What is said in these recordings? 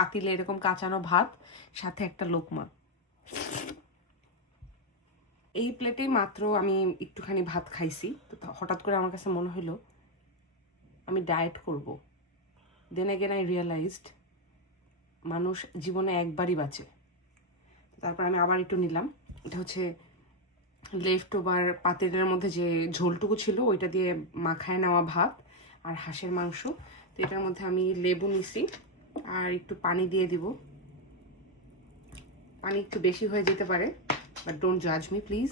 পাতিলে এরকম কাঁচানো ভাত, সাথে একটা লোকমা। এই প্লেটেই মাত্র আমি একটুখানি ভাত খাইছি, তো হঠাৎ করে আমার কাছে মনে হলো আমি ডায়েট করব। দেন এগেন আই রিয়েলাইজড মানুষ জীবনে একবারই বাঁচে। তারপর আমি আবার একটু নিলাম। এটা হচ্ছে লেফট ওভার পাতিলের মধ্যে যে ঝোলটুকু ছিল ওইটা দিয়ে মাখায় নেওয়া ভাত আর হাঁসের মাংস। তো এটার মধ্যে আমি লেবু নিছি আর একটু পানি দিয়ে দিব। পানি একটু বেশি হয়ে যেতে পারে, বাট ডোন্ট জাজ মি প্লিজ।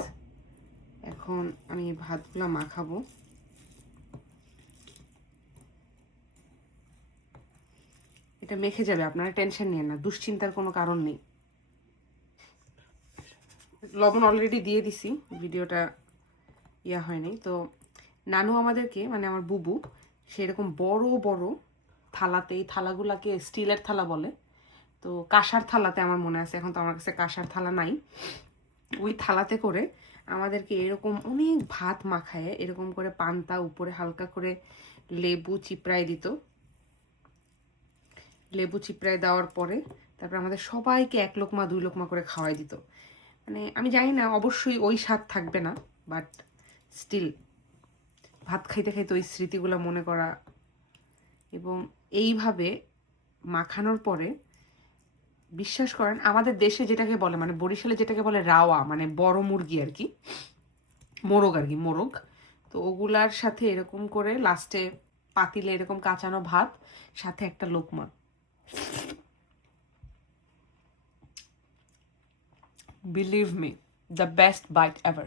এখন আমি ভাতগুলো মাখাবো। এটা মেখে যাবে, আপনারা টেনশন নিয়েন না, দুশ্চিন্তার কোনো কারণ নেই। লবণ অলরেডি দিয়ে দিছি, ভিডিওটা হয়নি। তো নানু আমাদেরকে, মানে আমার বুবু, সেরকম বড় বড় থালাতে, এই থালাগুলাকে স্টিলের থালা বলে, তো কাঁসার থালাতে আমার মনে আছে, এখন তো আমার কাছে কাঁসার থালা নাই, ওই থালাতে করে আমাদেরকে এরকম অনেক ভাত মাখায় এরকম করে পান্তা উপরে হালকা করে লেবু চিপড়াই দিত। লেবু চিপড়ায় দেওয়ার পরে তারপর আমাদের সবাইকে 1 লোকমা 2 লোকমা করে খাওয়াই দিত। মানে আমি জানি না, অবশ্যই ওই স্বাদ থাকবে না, বাট স্টিল ভাত খাইতে খাইতে ওই স্মৃতিগুলো মনে করা। এবং এইভাবে মাখানোর পরে বিশ্বাস করেন, আমাদের দেশে যেটাকে বলে, মানে বরিশালে যেটাকে বলে রাওয়া, মানে বড় মুরগি আর কি, মোরগ আর কি, মোরগ, তো ওগুলার সাথে এরকম করে লাস্টে পাতিলে এরকম কাঁচানো ভাত, সাথে একটা লোকমা। Believe me, the best bite ever.